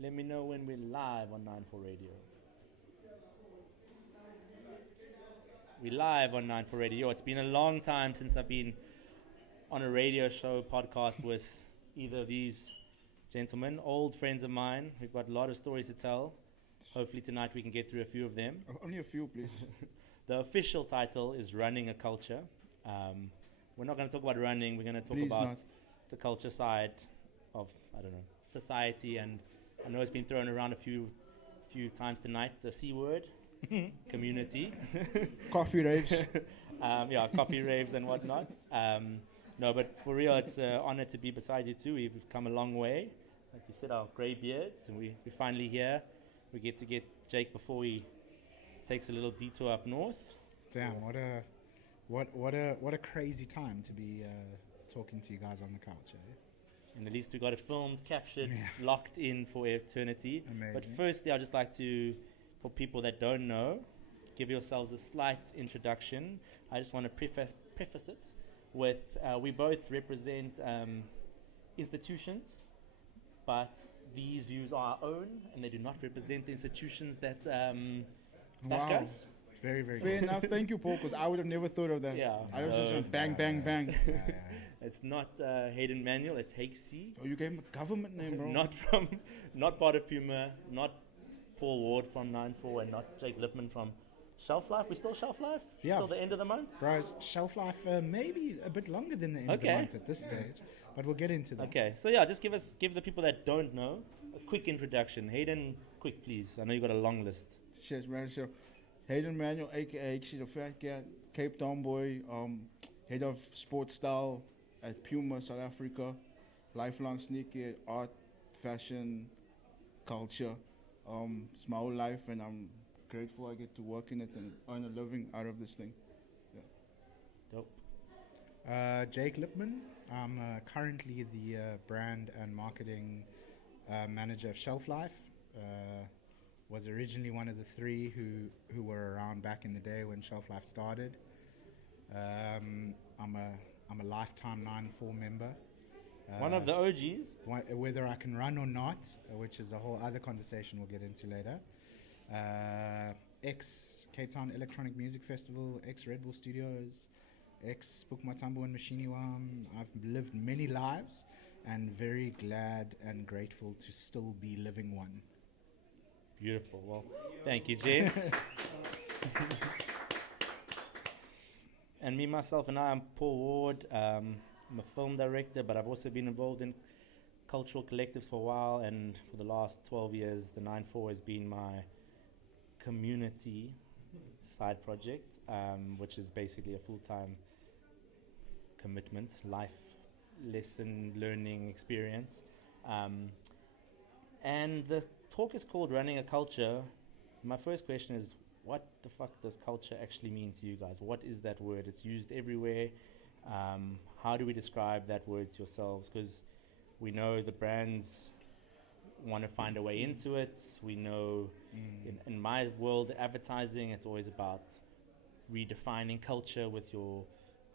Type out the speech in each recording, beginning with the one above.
Let me know when we're live on 94 Radio. We're live on 94 Radio. It's been a long time since I've been on a radio show podcast with either of these gentlemen, old friends of mine. We've got a lot of stories to tell. Hopefully tonight we can get through a few of them. Only a few, please. The official title is Running a Culture. We're not going to talk about running. We're going to talk Please about not. the culture side of, I don't know, society. And I know it's been thrown around a few times tonight, the C word, community. Coffee raves. Coffee raves and whatnot. No, but for real, it's an honor to be beside you too. We've come a long way. Like you said, our grey beards, and we're finally here. We get to get Jake before he takes a little detour up north. Damn, what a crazy time to be talking to you guys on the couch. Eh? And at least we got it filmed, captured, locked in for eternity. Amazing. But firstly, I'd just like to, for people that don't know, give yourselves a slight introduction. I just want to preface it with we both represent institutions, but these views are our own, and they do not represent the institutions that back Wow. us. Very, very Fair good. enough. Thank you, Paul, because I would have never thought of that. Yeah, I was so- just going bang, bang, bang. It's not Hayden Manuel, it's Hake. Oh, you gave him a government name, bro. Not part of Puma, not Paul Ward from 9-4, and not Jake Lipman from Shelf Life. We still Shelf Life? Yeah. Till the end of the month? Bros, shelf life maybe a bit longer than the end of the Okay. month at this stage, but we'll get into that. Okay, so yeah, just give the people that don't know a quick introduction. Hayden, quick please. I know you got a long list. Yes, man. So, Hayden Manuel, aka Hake, the Fat Cat, Cape Town boy, head of sports style at Puma, South Africa, lifelong sneaker, art, fashion, culture. It's my whole life, and I'm grateful I get to work in it and earn a living out of this thing. Dope. Jake Lipman. I'm currently the brand and marketing manager of Shelf Life. Was originally one of the three who were around back in the day when Shelf Life started. I'm a lifetime 9-4 member. One of the OGs. Whether I can run or not, which is a whole other conversation we'll get into later. Ex Cape Town Electronic Music Festival, ex Red Bull Studios, ex Spook Matambo and Machiniwam. I've lived many lives and very glad and grateful to still be living one. Beautiful. Well, thank you, gents. And me, myself, and I'm Paul Ward. I'm a film director, but I've also been involved in cultural collectives for a while, and for the last 12 years, the 9-4 has been my community side project, which is basically a full-time commitment, life lesson learning experience. And the talk is called Running a Culture. My first question is, what the fuck does culture actually mean to you guys? What is that word? It's used everywhere. How do we describe that word to yourselves? Because we know the brands want to find a way into it. We know in my world, advertising, it's always about redefining culture with your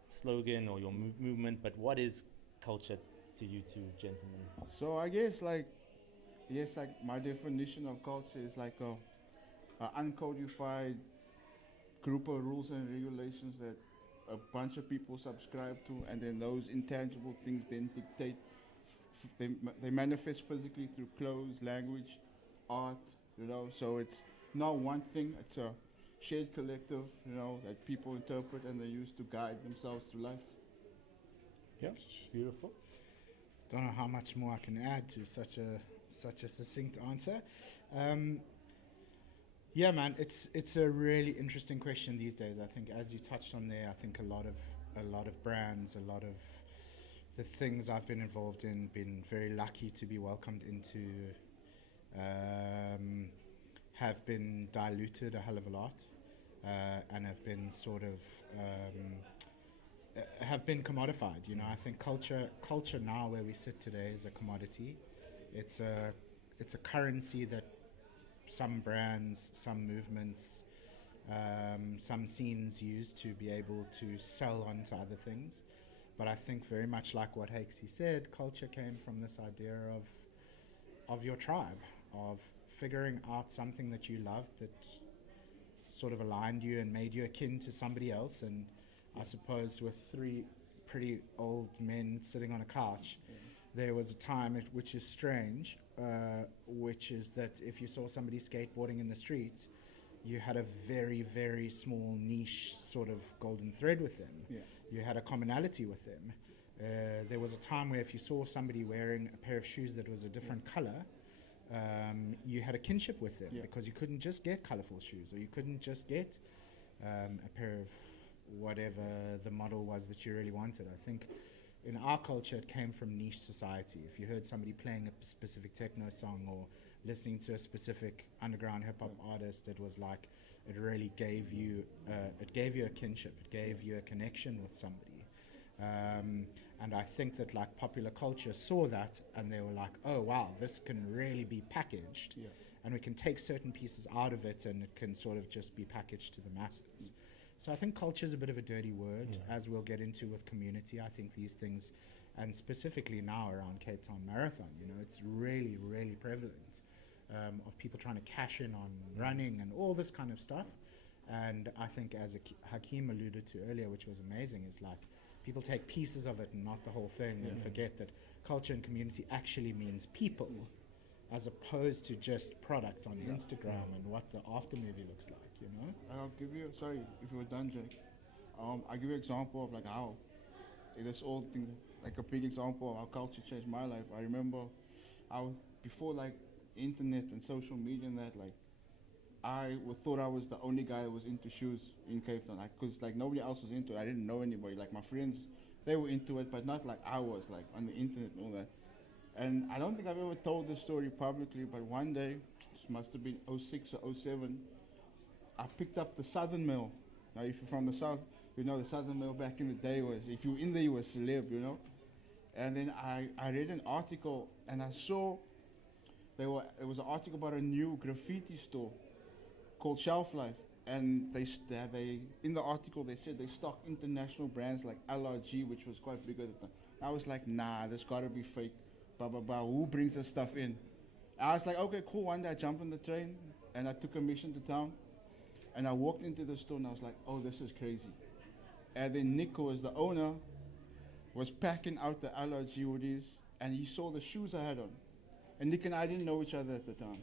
slogan or your movement. But what is culture to you two gentlemen? So I guess like my definition of culture is like a uncodified group of rules and regulations that a bunch of people subscribe to, and then those intangible things then dictate. They manifest physically through clothes, language, art. So it's not one thing. It's a shared collective. That people interpret and they use to guide themselves through life. Yeah, beautiful. Don't know how much more I can add to such a succinct answer. Yeah, man, it's a really interesting question these days. I think, as you touched on there, I think a lot of brands, a lot of the things I've been involved in, been very lucky to be welcomed into, have been diluted a hell of a lot, and have been sort of have been commodified. I think culture now, where we sit today, is a commodity. It's a currency that some brands, some movements, some scenes use to be able to sell on to other things. But I think very much like what Hake said, culture came from this idea of your tribe, of figuring out something that you loved that sort of aligned you and made you akin to somebody else. And I suppose with three pretty old men sitting on a couch, there was a time, which is strange, which is that if you saw somebody skateboarding in the street, you had a very, very small niche sort of golden thread with them. Yeah. You had a commonality with them. There was a time where if you saw somebody wearing a pair of shoes that was a different color, you had a kinship with them, because you couldn't just get colorful shoes, or you couldn't just get a pair of whatever the model was that you really wanted. I think in our culture it came from niche society. If you heard somebody playing a specific techno song or listening to a specific underground hip-hop artist, it was like it really gave you a kinship, it gave you a connection with somebody. And I think that like popular culture saw that and they were like, oh wow, this can really be packaged, and we can take certain pieces out of it and it can sort of just be packaged to the masses. So I think culture is a bit of a dirty word, as we'll get into with community. I think these things, and specifically now around Cape Town Marathon, you know, it's really, really prevalent of people trying to cash in on running and all this kind of stuff. And I think, as Hakeem alluded to earlier, which was amazing, is like people take pieces of it and not the whole thing, and forget that culture and community actually means people, as opposed to just product on Instagram and what the after movie looks like, you know? I'll give you, sorry if you were done, Jake. I'll give you an example of like how this old thing, like a big example of how culture changed my life. I remember before like internet and social media and that, like thought I was the only guy who was into shoes in Cape Town, because like nobody else was into it. I didn't know anybody. Like my friends, they were into it, but not like I was, like on the internet and all that. And I don't think I've ever told this story publicly, but one day, this must have been 06 or 07, I picked up the Southern Mail. Now, if you're from the South, you know the Southern Mail back in the day was, if you were in there, you were a celeb, you know? And then I read an article, and I saw it was an article about a new graffiti store called Shelf Life. And they in the article, they said they stock international brands like LRG, which was quite big at the time. I was like, nah, this got to be fake. Who brings this stuff in? I was like, okay, cool. One day I jumped on the train and I took a mission to town, and I walked into the store and I was like, oh, this is crazy. And then Nick, who was the owner, was packing out the LRG hoodies, and he saw the shoes I had on. And Nick and I didn't know each other at the time.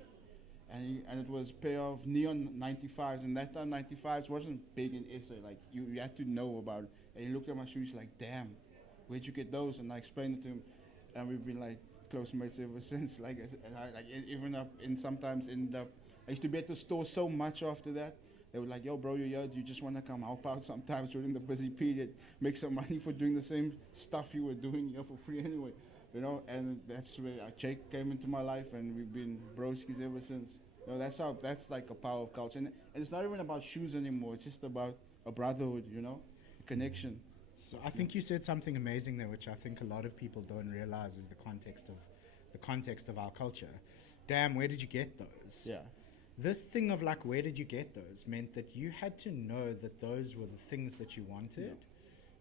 And it was a pair of neon 95s, and that time 95s wasn't big in SA. Like you had to know about it. And he looked at my shoes like, damn, where'd you get those? And I explained it to him, and we've been like close mates ever since. Like, and I even up in sometimes ended up. I used to be at the store so much after that. They were like, yo, bro, you're here. Do you just want to come help out sometimes during the busy period, make some money for doing the same stuff you were doing here for free anyway, you know? And that's where Jake came into my life, and we've been broskies ever since. You know, that's like a power of culture. And it's not even about shoes anymore. It's just about a brotherhood, you know, a connection. So I think you said something amazing there, which I think a lot of people don't realize is the context of our culture. Damn, where did you get those? Yeah. This thing of like, where did you get those, meant that you had to know that those were the things that you wanted. Yeah.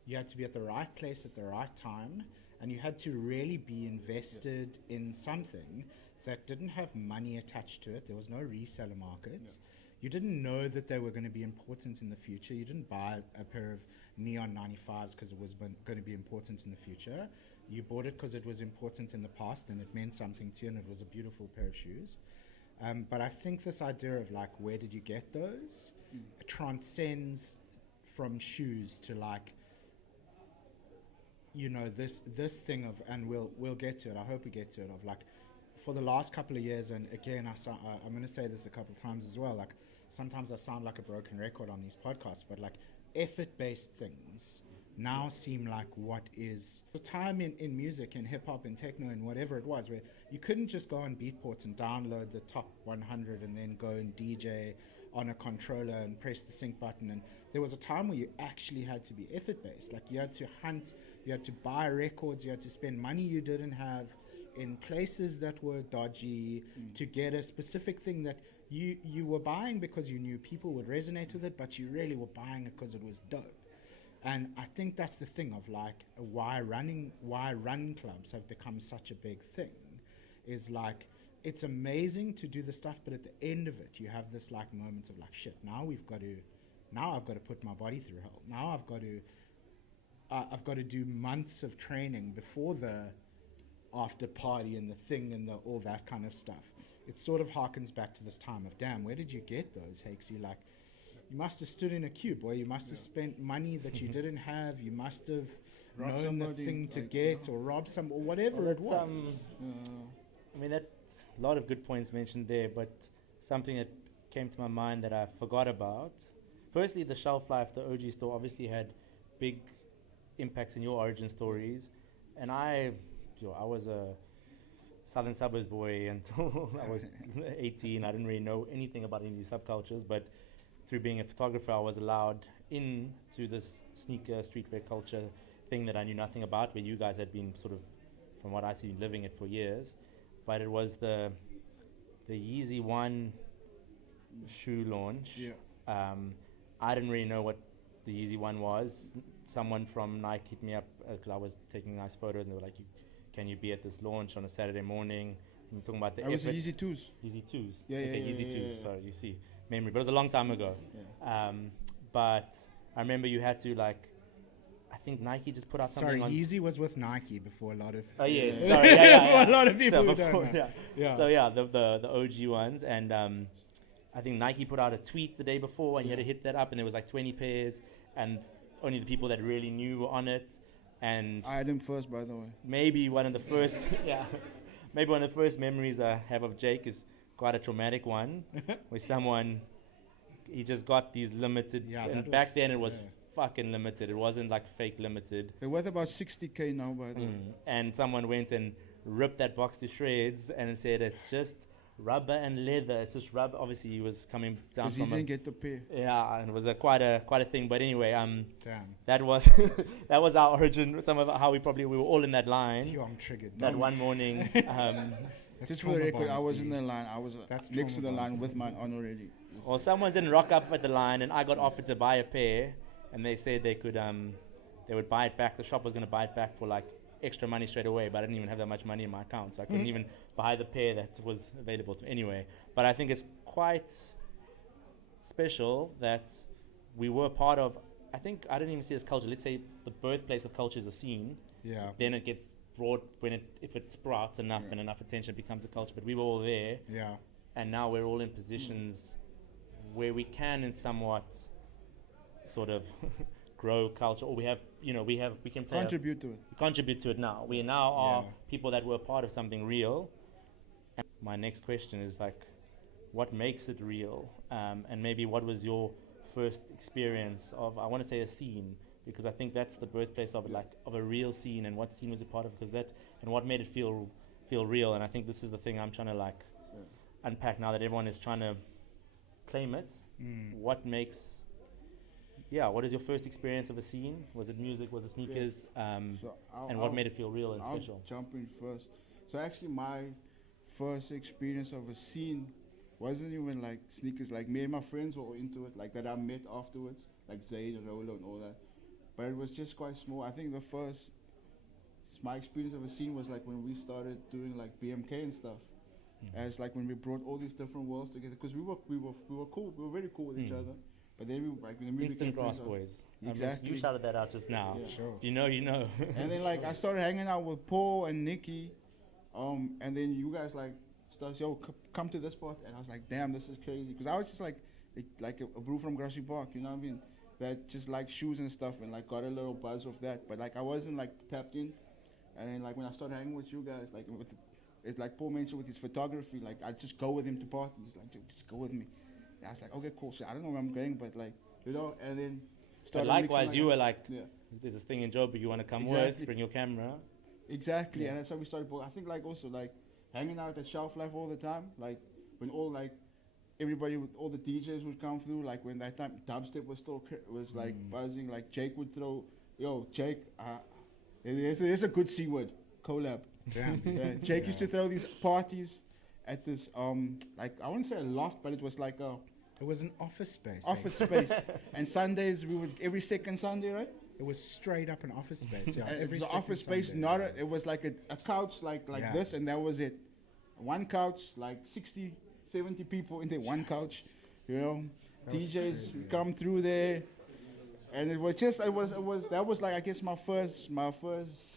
You had to be at the right place at the right time, and you had to really be invested in something that didn't have money attached to it. There was no reseller market. Yeah. You didn't know that they were going to be important in the future. You didn't buy a pair of neon 95s because it was going to be important in the future. You bought it because it was important in the past and it meant something to you, and it was a beautiful pair of shoes. But I think this idea of like, where did you get those, transcends from shoes to like, you know, this thing of, and we'll get to it. I hope we get to it, of like, for the last couple of years, and again, I'm going to say this a couple of times as well, like sometimes I sound like a broken record on these podcasts, but like effort-based things now seem like what is the time in music, in hip-hop, in techno, and whatever it was, where you couldn't just go on Beatport and download the top 100 and then go and DJ on a controller and press the sync button. And there was a time where you actually had to be effort-based. Like you had to hunt, you had to buy records, you had to spend money you didn't have in places that were dodgy to get a specific thing that you were buying because you knew people would resonate with it, but you really were buying it because it was dope. And I think that's the thing of like why run clubs have become such a big thing, is like it's amazing to do the stuff, but at the end of it, you have this like moment of like, shit, now I've got to put my body through hell. Now I've got to do months of training before the after party and the thing and all that kind of stuff. It sort of harkens back to this time of, damn, where did you get those, Hakesy? Like, you must have stood in a queue, boy. You must have spent money that you didn't have. You must have Robbed known the somebody, thing to like, get, or rob some, or whatever Well, it was. I mean, that's a lot of good points mentioned there, but something that came to my mind that I forgot about. Firstly, the shelf life, the OG store obviously had big impacts in your origin stories. And I was a Southern Suburbs boy until I was 18. I didn't really know anything about any of these subcultures, but through being a photographer, I was allowed into this sneaker streetwear culture thing that I knew nothing about, where you guys had been sort of, from what I see, living it for years. But it was the Yeezy 1 shoe launch. Yeah. I didn't really know what the Yeezy 1 was. Someone from Nike hit me up because I was taking nice photos, and they were like, can you be at this launch on a Saturday morning? And you're talking about the I was effort. Yeezy 2s. Yeezy 2s. Yeah, okay, yeah, Yeezy yeah, 2s. yeah. Sorry, you see, memory. But it was a long time ago. Yeah. But I remember you had to, like, I think Nike just put out something Sorry, on... Yeezy was with Nike before a lot of... Oh, yes. Yeah. Sorry. Yeah. For a lot of people who before, don't know. Yeah. So, yeah, the OG ones. And I think Nike put out a tweet the day before, and you had to hit that up, and there was like 20 pairs, and only the people that really knew were on it. And I had him first, by the way. maybe one of the first... maybe one of the first memories I have of Jake is quite a traumatic one, where someone... He just got these limited... Yeah, and that back was- then it was yeah. fucking limited. It wasn't like fake limited. They're worth about 60K now, by the way. And someone went and ripped that box to shreds and said it's just rubber and leather. It's just rubber. Obviously, he was coming down Because he from didn't get the pay. yeah, and it was quite a thing. But anyway, Damn. that was that was our origin. Some of how we were all in that line Yo, I'm triggered. that one morning. That's Just for the trauma record, I bonds, was B. in the line. I was That's next to the trauma line bonds, with B. mine on already. Or someone didn't rock up at the line, and I got offered to buy a pair, and they said they would buy it back. The shop was going to buy it back for like extra money straight away, but I didn't even have that much money in my account, so I couldn't even buy the pair that was available to me anyway. But I think it's quite special that we were part of. I think I didn't even see it as culture. Let's say the birthplace of culture is a scene. Yeah. Then it gets broad if it sprouts enough and enough attention, it becomes a culture. But we were all there, Yeah. and now we're all in positions where we can, in somewhat, sort of grow culture, or we can play Contribute to it. contribute to it now. We now are Yeah. people that were part of something real. And my next question is like, what makes it real? And maybe what was your first experience of, I want to say, a scene, because I think that's the birthplace of a real scene, and what scene was it part of, because and what made it feel real. And I think this is the thing I'm trying to unpack now that everyone is trying to claim it. What is your first experience of a scene? Was it music? Was it sneakers? So And what made it feel real and I'll special? jump in first. So actually, my first experience of a scene wasn't even like sneakers. Like, me and my friends were all into it, like that I met afterwards, like Zayd and Rolo and all that. But it was just quite small. I think my experience of a scene was like when we started doing like BMK and stuff. As like when we brought all these different worlds together, because we were cool. We were very cool with each other. But then we Instant became Grass friends. Boys. Exactly. You shouted that out just now. Yeah. Sure. You know. And then like I started hanging out with Paul and Nikki, and then you guys started, come to this spot, and I was like, damn, this is crazy, because I was just like a brew from Grassy Park, you know what I mean, that just like shoes and stuff, and like got a little buzz of that, but like I wasn't like tapped in. And then like when I started hanging with you guys, like it's like Paul mentioned with his photography, like I just go with him to parties, like just go with me. And I was like, okay, cool. So I don't know where I'm going, but like, and then But started likewise, mixing, you were like, yeah. there's this thing in Joburg you want to come Exactly. with, bring your camera. Exactly, Yeah. and that's how we started. I think like also like hanging out at Shelf Life all the time, like when all like everybody with all the DJs would come through, like when that time dubstep was still was like buzzing, like Jake would throw, Jake, there's a good C word, collab. Damn. Yeah, Jake used to throw these parties at this like I wouldn't say a loft, but it was like a It was an office space. office space, and Sundays we would every second Sunday, right? It was straight up an office space. Yeah, It every was an second office space, Sunday. not it was like a couch like Yeah. this, and that was it. one couch, like 60, 70 people in the one couch, you know. DJs crazy. come through there, and it was just that was like I guess my first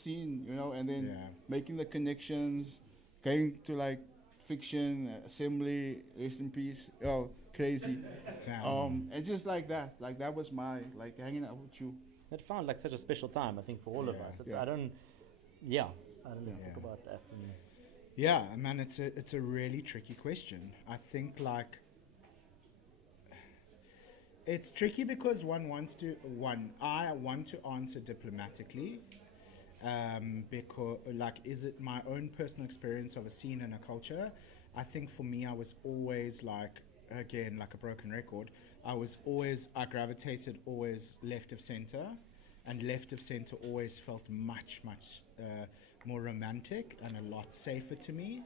scene, you know, and then Yeah. making the connections, going to like Fiction, Assembly, rest in peace, oh crazy, Damn. and just like that was my like hanging out with you. It found like such a special time, I think, for all of Yeah. us. It's, Yeah. I don't just think Yeah. about that. And Yeah, man, it's a really tricky question. I think like it's tricky because I want to answer diplomatically, because like, is it my own personal experience of a scene and a culture? I think for me, I was always like, again, like a broken record. I gravitated always left of center, and left of center always felt much more romantic and a lot safer to me,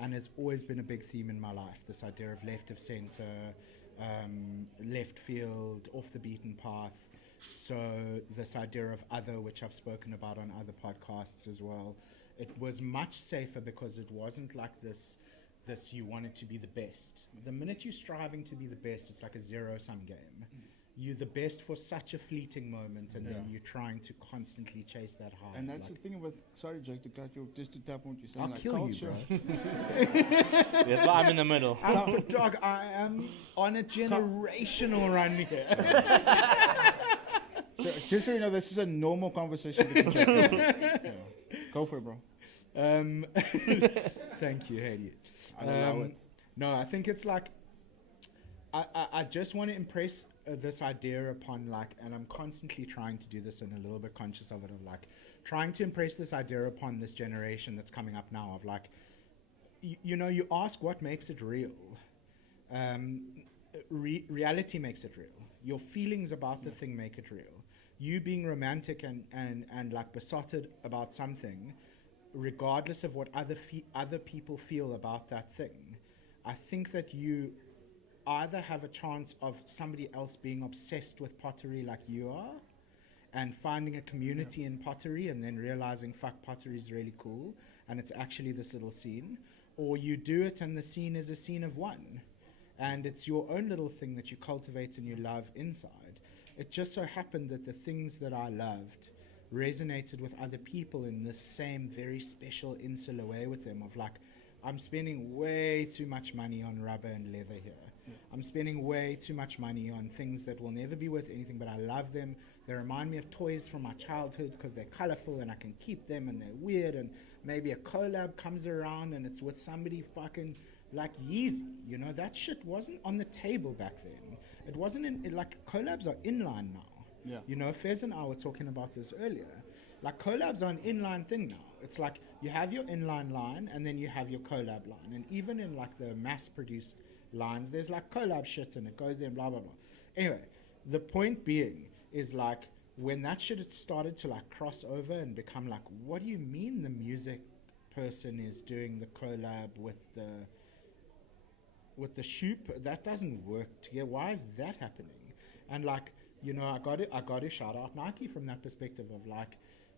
and has always been a big theme in my life. This idea of left of center, left field, off the beaten path. So this idea of other, which I've spoken about on other podcasts as well, it was much safer because it wasn't like this you wanted to be the best. The minute you're striving to be the best, it's like a zero-sum game. You're the best for such a fleeting moment, and then you're trying to constantly chase that high. And that's like, the thing with, sorry Jake to cut you, just to tap on what you're saying, I'll like kill culture. you, bro. that's why I'm in the middle. Dog, I am on a generational run here. So, just so you know, this is a normal conversation between Jake and me. Yeah. Go for it, bro. Thank you, Hake. I'll allow it. No, I think it's like, I just want to impress this idea upon like, and I'm constantly trying to do this and a little bit conscious of it, of like trying to impress this idea upon this generation that's coming up now of like, you know, you ask what makes it real. Reality makes it real. Your feelings about the thing make it real. You being romantic and like besotted about something, regardless of what other people feel about that thing, I think that you either have a chance of somebody else being obsessed with pottery like you are and finding a community in pottery and then realizing, fuck, pottery is really cool and it's actually this little scene, or you do it and the scene is a scene of one and it's your own little thing that you cultivate and you love inside. It just so happened that the things that I loved resonated with other people in this same very special insular way with them, of like, I'm spending way too much money on rubber and leather here. I'm spending way too much money on things that will never be worth anything, but I love them. They remind me of toys from my childhood because they're colorful and I can keep them and they're weird, and maybe a collab comes around and it's with somebody fucking like Yeezy. You know, that shit wasn't on the table back then. It wasn't like, collabs are inline now. Yeah. You know, Fez and I were talking about this earlier. Like, collabs are an inline thing now. It's like you have your inline line and then you have your collab line. And even in like the mass-produced lines, there's like collab shit and it goes there and blah, blah, blah. Anyway, the point being is like, when that shit had started to like cross over and become like, what do you mean the music person is doing the collab with the shoe? That doesn't work together. Why is that happening? And like, you know, I got to shout out Nike from that perspective of like,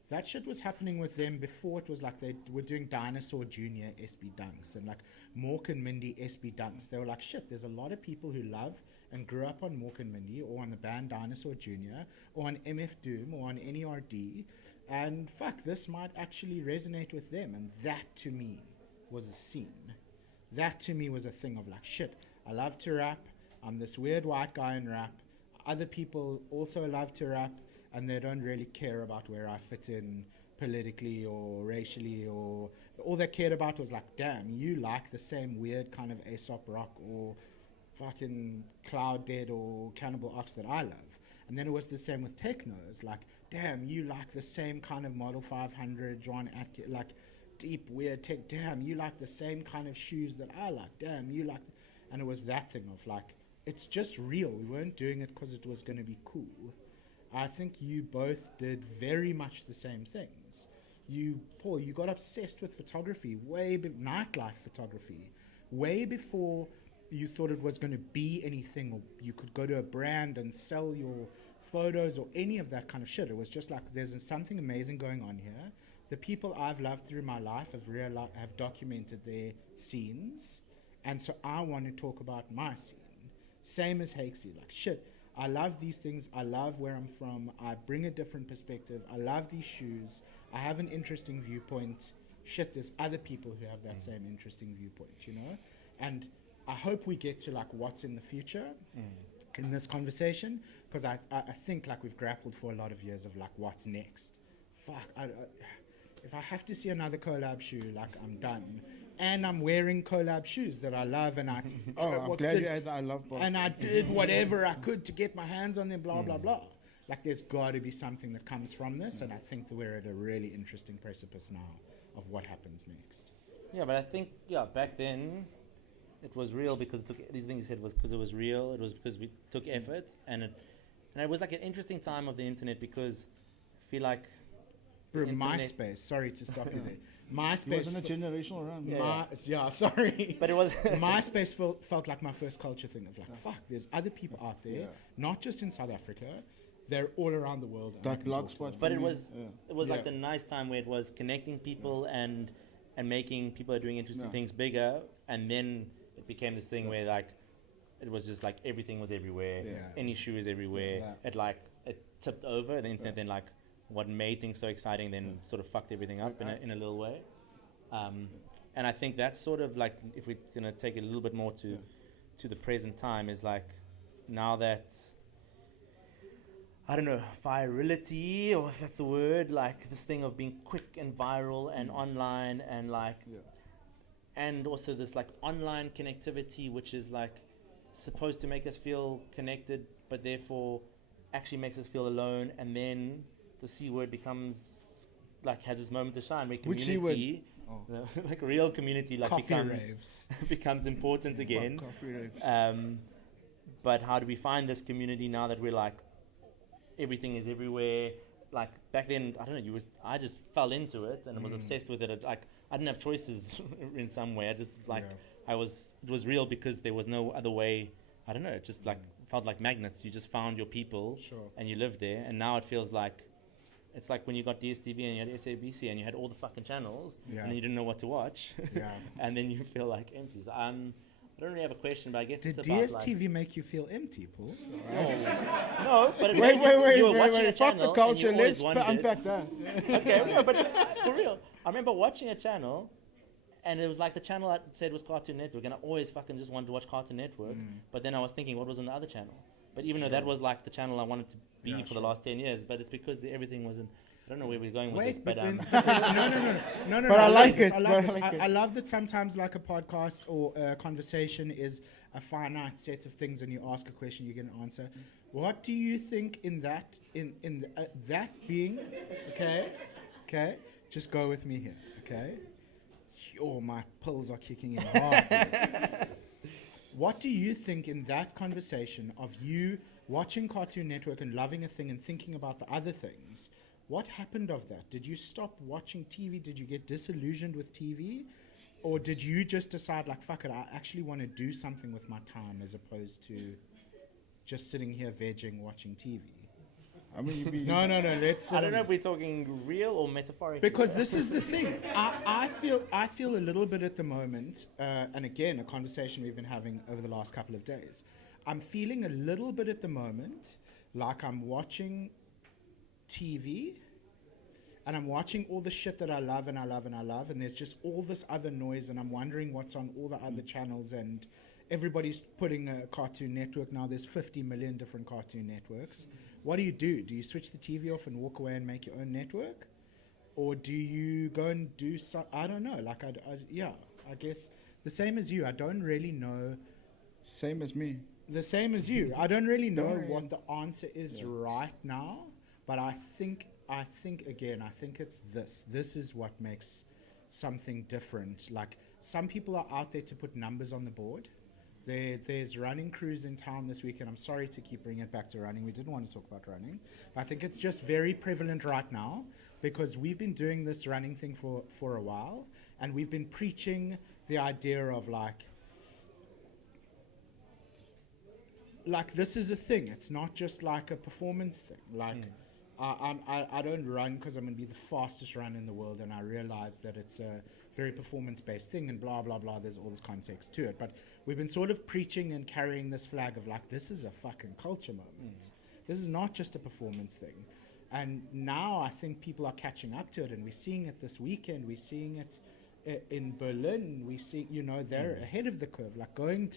that shit was happening with them before it was like they were doing Dinosaur Jr. SB Dunks and like Mork and Mindy SB Dunks. They were like, shit, there's a lot of people who love and grew up on Mork and Mindy or on the band Dinosaur Jr. or on MF Doom or on NERD, and fuck, this might actually resonate with them. And that to me was a scene. That to me was a thing of like, shit, I love to rap. I'm this weird white guy in rap. Other people also love to rap, and they don't really care about where I fit in politically or racially, or all they cared about was like, damn, you like the same weird kind of Aesop Rock or fucking Cloud Dead or Cannibal Ox that I love. And then it was the same with technos, like, damn, you like the same kind of Model 500, John Atkins, like deep weird tech, damn, you like the same kind of shoes that I like, damn, you like, and it was that thing of like, it's just real. We weren't doing it because it was going to be cool. I think you both did very much the same things. Paul, you got obsessed with photography, nightlife photography, way before you thought it was going to be anything, or you could go to a brand and sell your photos or any of that kind of shit. It was just like, there's something amazing going on here. the people I've loved through my life have documented their scenes, and so I want to talk about my scene. Same as Hake. Like, shit, I love these things. I love where I'm from. I bring a different perspective. I love these shoes. I have an interesting viewpoint. Shit, there's other people who have that same interesting viewpoint, you know? And I hope we get to, like, what's in the future in this conversation, because I think, like, we've grappled for a lot of years of, like, what's next. Fuck, if I have to see another collab shoe, like, I'm done. And I'm wearing collab shoes that I love, and I I'm glad you had the I love part. and I did whatever I could to get my hands on them, blah, blah, blah. Like, there's got to be something that comes from this, and I think that we're at a really interesting precipice now of what happens next. Yeah, but I think, back then, it was real because it took, these things you said was because it was real, it was because we took effort, and it was like an interesting time of the internet because I feel like Bro, MySpace, sorry to stop you there. MySpace. It wasn't a generational run. Sorry. But it was MySpace felt like my first culture thing of like, fuck, there's other people out there, not just in South Africa, they're all around the world. That blogspot. But it was like the nice time where it was connecting people and making people are doing interesting things bigger, and then it became this thing where like it was just like everything was everywhere, any shoe is everywhere. It tipped over, and the internet then like what made things so exciting then sort of fucked everything up in a little way. And I think that's sort of like, if we're gonna take it a little bit more to the present time, is like now that, I don't know, virality, or if that's the word, like this thing of being quick and viral and online and like, and also this like online connectivity, which is like supposed to make us feel connected, but therefore actually makes us feel alone. And then the C word becomes like, has this moment to shine where community, like real community, like becomes important again. But how do we find this community now that we're like, everything is everywhere? Like back then, I don't know, I just fell into it and was obsessed with it. Like I didn't have choices in some way. I just like, it was real because there was no other way. I don't know, it just like felt like magnets. You just found your people and you lived there. And now it feels like, it's like when you got DSTV and you had SABC and you had all the fucking channels and then you didn't know what to watch. And then you feel like empty. So I don't really have a question, but I guess Did it's about DSTV make you feel empty, Paul? No, but it wait. Fuck the culture. Let's unpack that. Okay, no, but for real, I remember watching a channel, and it was like the channel I said was Cartoon Network, and I always fucking just wanted to watch Cartoon Network. But then I was thinking, what was on the other channel? But even though that was like the channel I wanted to be for the last 10 years, but it's because everything wasn't. I don't know where we're going with this, but no. But I like it. I love that sometimes like a podcast or a conversation is a finite set of things, and you ask a question, you get an answer. What do you think in that that being? Okay, just go with me here. Okay, my pills are kicking in hard. What do you think in that conversation of you watching Cartoon Network and loving a thing and thinking about the other things? What happened of that? Did you stop watching TV? Did you get disillusioned with TV? Or did you just decide, like, fuck it, I actually want to do something with my time as opposed to just sitting here vegging watching TV? I mean, No, let's... I don't know if we're talking real or metaphorical. Because this is the thing. I feel a little bit at the moment, and again, a conversation we've been having over the last couple of days. I'm feeling a little bit at the moment like I'm watching TV, and I'm watching all the shit that I love, and there's just all this other noise, and I'm wondering what's on all the other channels, and everybody's putting a Cartoon Network now. There's 50 million different Cartoon Networks. What do? Do you switch the TV off and walk away and make your own network? Or do you go and do I don't know. Like, I guess the same as you. I don't really know. Same as me. The same as you. I don't really know what the answer is right now. But I think it's this. This is what makes something different. Like, some people are out there to put numbers on the board. There's running crews in town this weekend. I'm sorry to keep bringing it back to running. We didn't want to talk about running. But I think it's just very prevalent right now because we've been doing this running thing for a while, and we've been preaching the idea of like this is a thing. It's not just like a performance thing. Like I don't run because I'm going to be the fastest run in the world, and I realize that it's a very performance-based thing and blah, blah, blah. There's all this context to it. But we've been sort of preaching and carrying this flag of like, this is a fucking culture moment. This is not just a performance thing. And now I think people are catching up to it, and we're seeing it this weekend. We're seeing it in Berlin. We see, they're ahead of the curve. Like going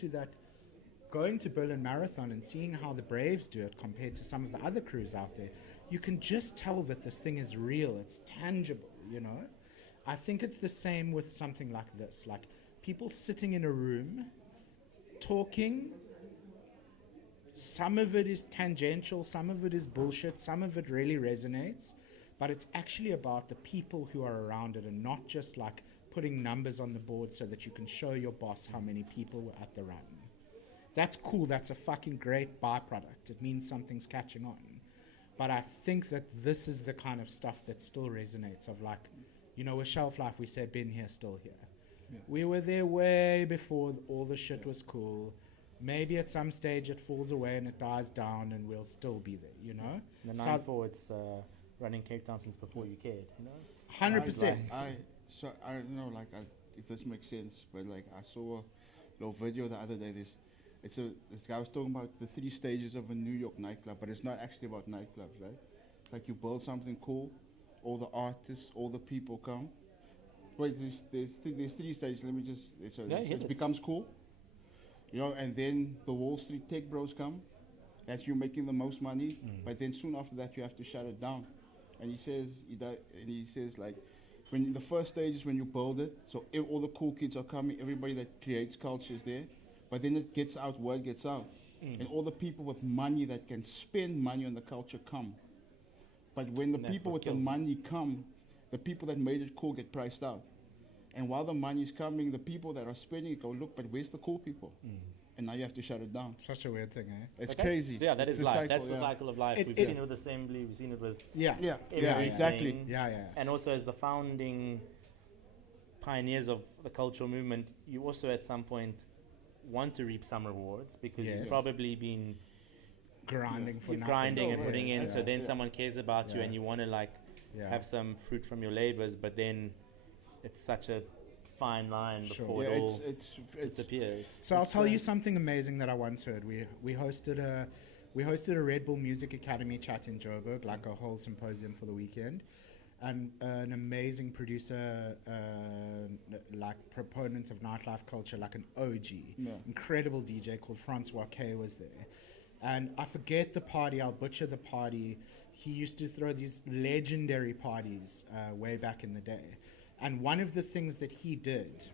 to Berlin Marathon and seeing how the Braves do it compared to some of the other crews out there, you can just tell that this thing is real. It's tangible, I think it's the same with something like this. Like people sitting in a room, talking. Some of it is tangential, some of it is bullshit, some of it really resonates, but it's actually about the people who are around it and not just like putting numbers on the board so that you can show your boss how many people were at the run. That's cool. That's a fucking great byproduct. It means something's catching on. But I think that this is the kind of stuff that still resonates of like, with Shelf Life, we say, been here, still here. Yeah. We were there way before all the shit was cool. Maybe at some stage it falls away and it dies down and we'll still be there, The 9-4, it's running Cape Town since before you cared, 100%. I don't know, if this makes sense, but I saw a little video the other day. This guy was talking about the 3 stages of a New York nightclub, but it's not actually about nightclubs, right? It's like you build something cool, all the artists, all the people come. Wait, there's 3 stages. Let me just. It becomes cool, and then the Wall Street tech bros come. That's you making the most money, but then soon after that you have to shut it down. And he says like, when the first stage is when you build it, so all the cool kids are coming, everybody that creates culture is there. But then it gets out, word gets out. And all the people with money that can spend money on the culture come. But when the people with the money come, the people that made it cool get priced out. And while the money's coming, the people that are spending it go, look, but where's the cool people? And now you have to shut it down. Such a weird thing, eh? It's crazy. Yeah, that it's is life. cycle, That's the cycle of life. We've seen it with Assembly, we've seen it with exactly. And also as the founding pioneers of the cultural movement, you also at some point want to reap some rewards because you've probably been grinding for nothing. Grinding and putting in, so then someone cares about you and you want to have some fruit from your labors, but then it's such a fine line before it all disappears. So I'll tell you something amazing that I once heard. We hosted a Red Bull Music Academy chat in Joburg, like a whole symposium for the weekend. And an amazing producer, like proponent of nightlife culture, like an OG, incredible DJ called Francois K was there. And I forget the party, I'll butcher the party. He used to throw these legendary parties way back in the day. And one of the things that he did,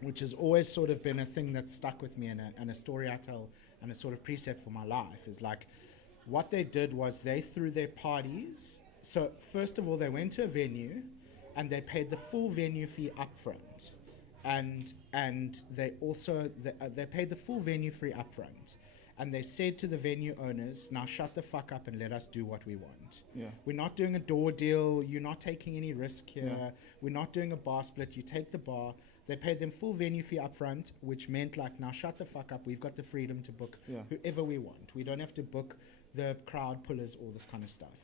which has always sort of been a thing that's stuck with me and a story I tell and a sort of precept for my life, is like what they did was they threw their parties. So first of all, they went to a venue and they paid the full venue fee up front. And they also, they paid the full venue fee up front. And they said to the venue owners, now shut the fuck up and let us do what we want. Yeah. We're not doing a door deal. You're not taking any risk here. Yeah. We're not doing a bar split. You take the bar. They paid them full venue fee up front, which meant like, now shut the fuck up. We've got the freedom to book whoever we want. We don't have to book the crowd pullers, all this kind of stuff.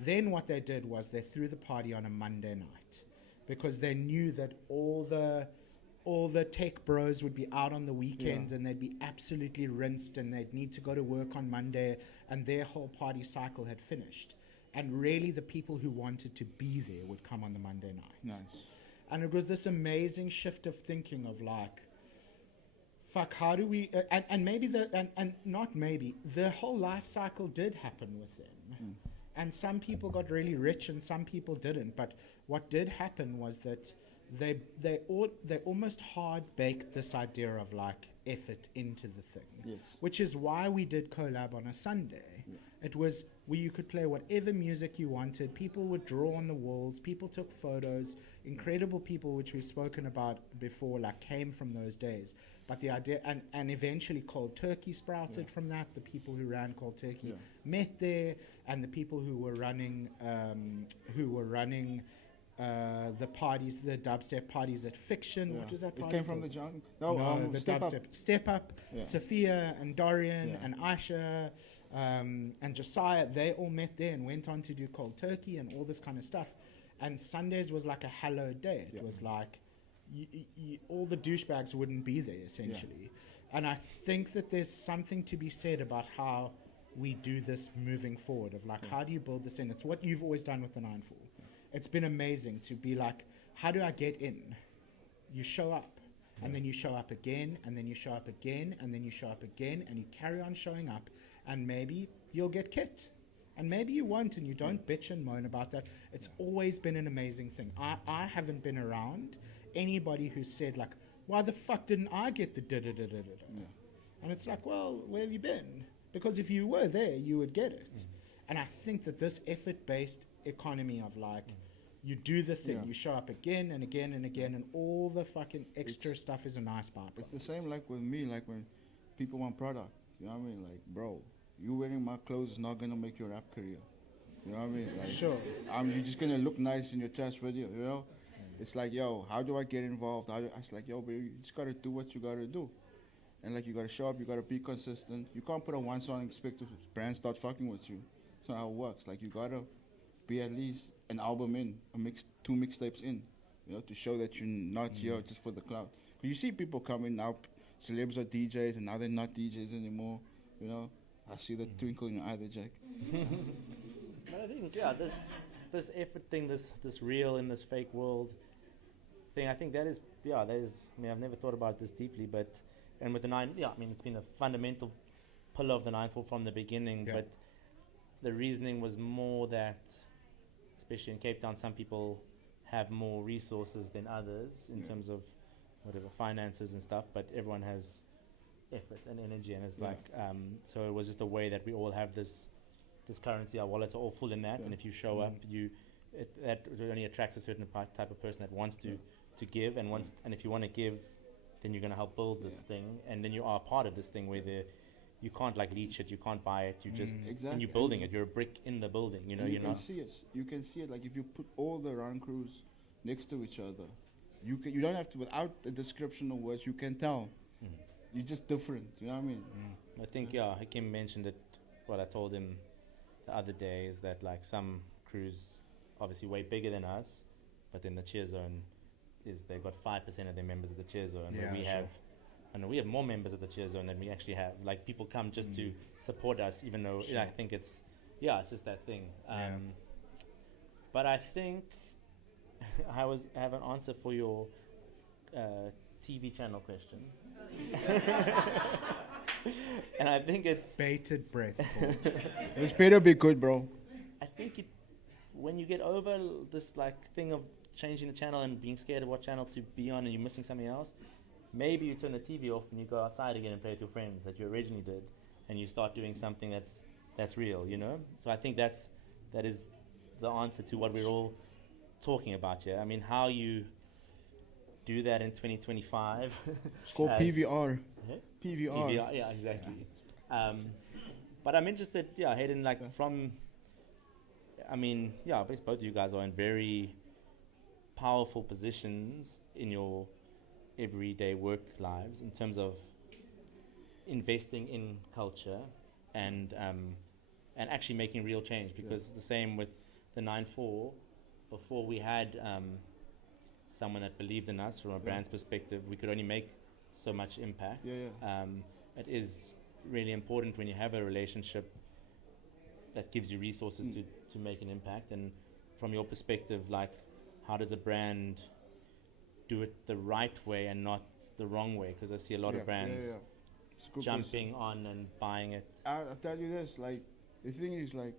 Then what they did was they threw the party on a Monday night because they knew that all the tech bros would be out on the weekend and they'd be absolutely rinsed and they'd need to go to work on Monday and their whole party cycle had finished. And really the people who wanted to be there would come on the Monday night. Nice. And it was this amazing shift of thinking of like, fuck, how do we, and maybe not maybe, the whole life cycle did happen with them. And some people got really rich and some people didn't. But what did happen was that they almost hard baked this idea of like effort into the thing, which is why we did collab on a Sunday. It was where you could play whatever music you wanted. People would draw on the walls. People took photos. Incredible people, which we've spoken about before, like came from those days. But the idea, and eventually Cold Turkey sprouted from that. The people who ran Cold Turkey met there, and the people who were running the parties, the dubstep parties at Fiction. Yeah. What was that It party came from the called? jungle. No, the Step Up. dubstep. Step Up, Yeah. Sophia and Dorian Yeah. and Aisha and Josiah, they all met there and went on to do Cold Turkey and all this kind of stuff. And Sundays was like a hallowed day. It Yeah. was like all the douchebags wouldn't be there, essentially. And I think that there's something to be said about how we do this moving forward, of like, how do you build this in? It's what you've always done with the 9-4. It's been amazing to be like, how do I get in? You show up, and then you show up again, and then you show up again, and then you show up again, and you carry on showing up, and maybe you'll get kicked. And maybe you won't, and you don't bitch and moan about that. It's always been an amazing thing. I haven't been around anybody who said, like, why the fuck didn't I get the da-da-da-da-da? Yeah. And it's like, well, where have you been? Because if you were there, you would get it. And I think that this effort-based economy of, like, you do the thing, Yeah. you show up again and again and again, and all the fucking extra stuff is a nice byproduct. It's the same like with me, like when people want product. You know what I mean? Like, bro, you wearing my clothes is not gonna make your rap career. You know what I mean? Like, Sure. you're just gonna look nice in your trash video. You know? It's like, yo, how do I get involved? It's like, yo, baby, you just gotta do what you gotta do. And like, you gotta show up, you gotta be consistent. You can't put a one song and expect the brand start fucking with you. That's not how it works. Like, you gotta be at least an album in, two mixtapes in, you know, to show that you're not here just for the clout. 'Cause you see people coming now, celebs are DJs, and now they're not DJs anymore. You know, I see the twinkle in your eye, there, Jack. But I think, yeah, this effort thing, this real in this fake world thing, I think that is, I mean, I've never thought about this deeply, but, and with the 9, I mean, it's been a fundamental pillar of the 9-4 from the beginning, Yeah. but the reasoning was more that, especially in Cape Town, some people have more resources than others in terms of whatever finances and stuff, but everyone has effort and energy, and it's like, so it was just a way that we all have this currency. Our wallets are all full in that, and if you show up, that only attracts a certain type of person that wants to give, and and if you want to give, then you're going to help build this thing, and then you are part of this thing where you can't like leech it, you can't buy it, you just Exactly. and you're building it. You're a brick in the building, you know. And You're can not. see it. You can see it. Like if you put all the run crews next to each other, you don't have to, without the description of words, you can tell. You're just different. You know what I mean? I think Hakim mentioned it. What I told him the other day is that like some crews obviously way bigger than us, but then the cheer zone is they've got 5% of their members at the cheer zone. Yeah, where we sure. have, I know we have more members at the cheer zone than we actually have. Like people come just to support us, even though Sure. I think it's just that thing. Yeah. But I think I have an answer for your TV channel question. And I think it's Bated breath. Paul. This better be good, bro. I think when you get over this like thing of changing the channel and being scared of what channel to be on and you're missing something else, maybe you turn the TV off and you go outside again and play with your friends that you originally did, and you start doing something that's real, you know. So I think that is the answer to what we're all talking about here. I mean, how you do that in 2025. It's called as- PVR. Yeah? PVR. PVR, yeah, exactly. But I'm interested, Hayden, like from, I mean, I guess both of you guys are in very powerful positions in your everyday work lives in terms of investing in culture and actually making real change, because the same with the 9-4, before we had someone that believed in us from a brand's perspective, we could only make so much impact. It is really important when you have a relationship that gives you resources to make an impact. And from your perspective, like, how does a brand do it the right way and not the wrong way? Because I see a lot of brands It's a good jumping on and buying it. I'll tell you this, like, the thing is, like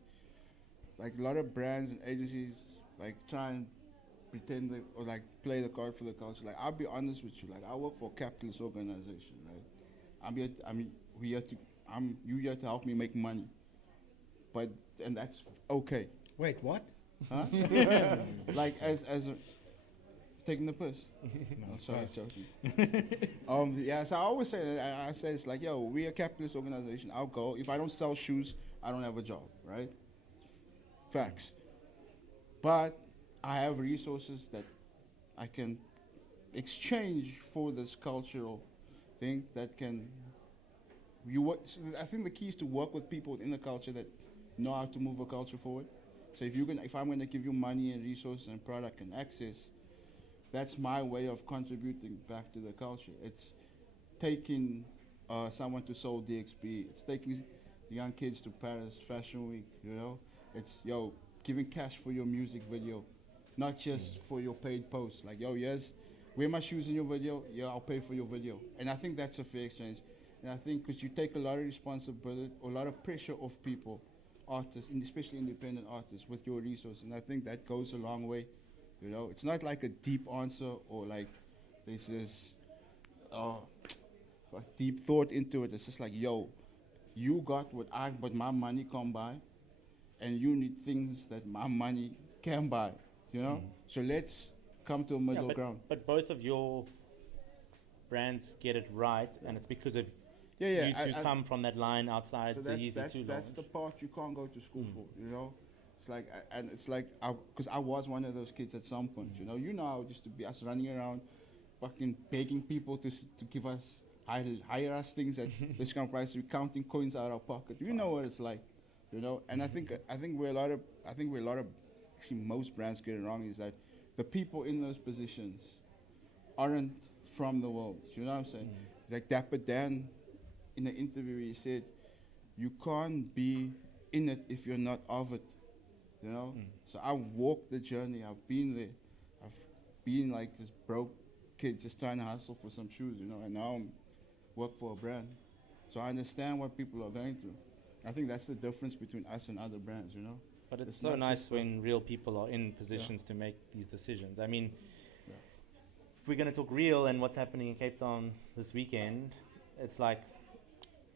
a lot of brands and agencies, like, try and pretend or, like, play the card for the culture. Like, I'll be honest with you, like, I work for a capitalist organization, right? You here to help me make money. And that's okay. Wait, what? Huh? Like, as a, taking the piss. No, Sorry, joking. So I always say that. I say it's like, yo, we're a capitalist organization. I'll go. If I don't sell shoes, I don't have a job, right? Facts. But I have resources that I can exchange for this cultural thing that can I think the key is to work with people in the culture that know how to move a culture forward. So if I'm gonna give you money and resources and product and access, that's my way of contributing back to the culture. It's taking someone to Seoul DXB. It's taking young kids to Paris Fashion Week. It's giving cash for your music video, not just for your paid posts. Like yes, wear my shoes in your video. Yeah, I'll pay for your video. And I think that's a fair exchange. And I think because you take a lot of responsibility, a lot of pressure off people, artists, and especially independent artists, with your resources. And I think that goes a long way. It's not like a deep answer or like there's this deep thought into it. It's just like, you got what my money can't buy, and you need things that my money can buy. So let's come to a middle ground. But both of your brands get it right, and it's because of you two come from that line outside the Easy to launch. That's the part you can't go to school for. It's like, and it's like, because I was one of those kids at some point. How it used to be us running around, fucking begging people to give us hire us things at discount price. We're counting coins out of our pocket. You know what it's like, And I think where a lot of actually most brands get it wrong is that the people in those positions aren't from the world. You know what I'm saying? It's like Dapper Dan in an interview, he said, "You can't be in it if you're not of it." So I walked the journey. I've been there. I've been like this broke kid just trying to hustle for some shoes, and now I'm work for a brand. So I understand what people are going through. I think that's the difference between us and other brands, But it's so nice when real people are in positions to make these decisions. I mean, if we're going to talk real and what's happening in Cape Town this weekend, it's like,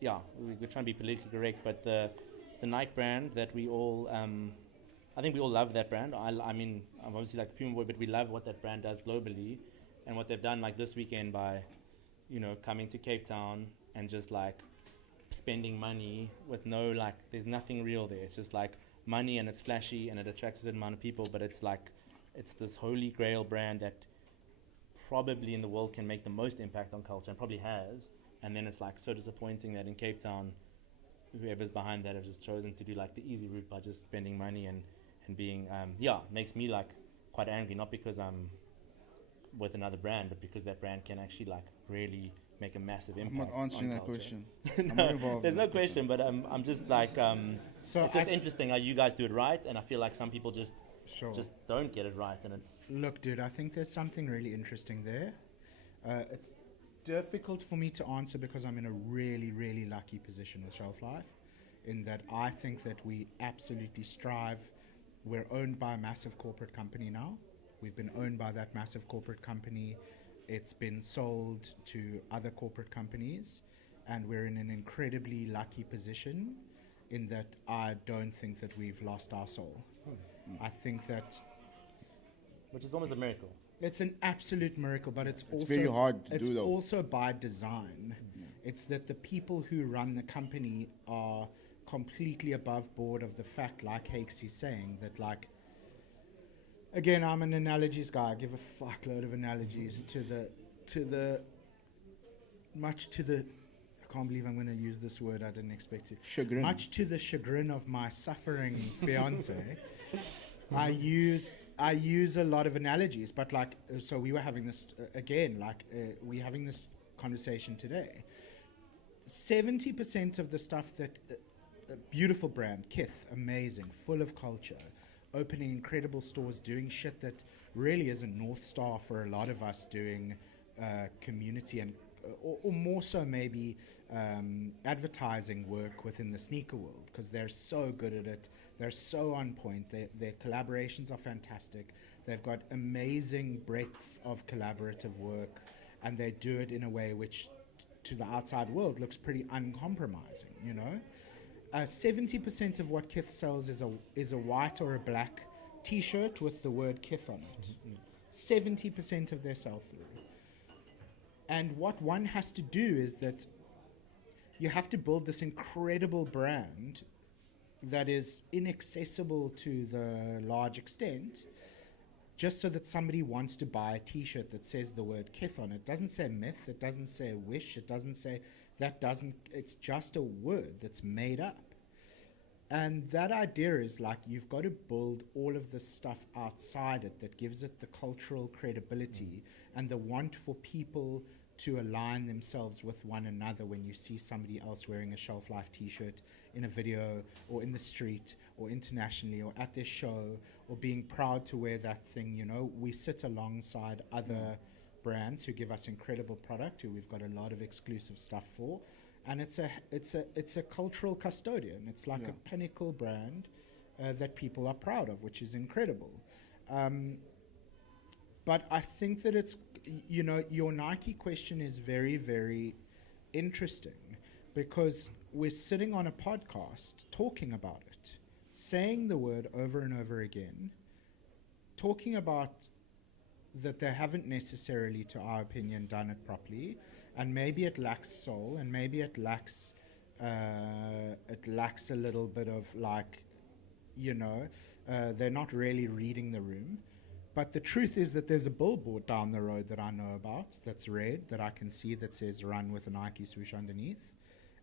we're trying to be politically correct, but the Nike brand that we all, I think we all love that brand. I mean, I'm obviously like Puma Boy, but we love what that brand does globally and what they've done like this weekend by, coming to Cape Town and just like spending money with there's nothing real there. It's just like money and it's flashy and it attracts a certain amount of people, but it's this holy grail brand that probably in the world can make the most impact on culture and probably has. And then it's like so disappointing that in Cape Town, whoever's behind that have just chosen to do like the easy route by just spending money and being, makes me like quite angry, not because I'm with another brand, but because that brand can actually like really make a massive impact. I'm not answering that culture. question. No, there's no question, but I'm just like, so it's just interesting how you guys do it right, and I feel like some people just don't get it right, and it's... Look, dude, I think there's something really interesting there. It's difficult for me to answer because I'm in a really, really lucky position with Shelf Life, in that I think that we absolutely strive. We're owned by a massive corporate company now. We've been owned by that massive corporate company. It's been sold to other corporate companies, and we're in an incredibly lucky position in that I don't think that we've lost our soul. I think that... Which is almost a miracle. It's an absolute miracle, but it's also very hard to do, though. It's also by design. It's that the people who run the company are completely above board of the fact, like Hake is saying, that like... Again, I'm an analogies guy. I give a fuckload of analogies much to the, I can't believe I'm going to use this word. I didn't expect to. Chagrin. Much to the chagrin of my suffering fiance, I use a lot of analogies. But like, so we were having this we're having this conversation today. 70% of the stuff that a beautiful brand, Kith, amazing, full of culture, opening incredible stores, doing shit that really is a North Star for a lot of us, doing community and or more so maybe advertising work within the sneaker world, because they're so good at it. They're so on point. Their collaborations are fantastic. They've got amazing breadth of collaborative work, and they do it in a way which to the outside world looks pretty uncompromising, 70% of what Kith sells is a white or a black T-shirt with the word Kith on it. 70% of their sell-through. And what one has to do is that you have to build this incredible brand that is inaccessible to the large extent, just so that somebody wants to buy a T-shirt that says the word kith on it. It doesn't say myth, it doesn't say wish, it doesn't say, it's just a word that's made up. And that idea is like, you've got to build all of this stuff outside it that gives it the cultural credibility and the want for people to align themselves with one another when you see somebody else wearing a Shelf Life T-shirt in a video or in the street or internationally or at their show or being proud to wear that thing. You know, we sit alongside other brands who give us incredible product, who we've got a lot of exclusive stuff for. And it's a cultural custodian. It's like a pinnacle brand that people are proud of, which is incredible. But I think that it's, you know, your Nike question is very, very interesting, because we're sitting on a podcast talking about it, saying the word over and over again, talking about that they haven't necessarily, to our opinion, done it properly, and maybe it lacks soul, and maybe it lacks a little bit of, like, you know, they're not really reading the room. But the truth is that there's a billboard down the road that I know about that's red, that I can see, that says "Run" with a Nike swoosh underneath,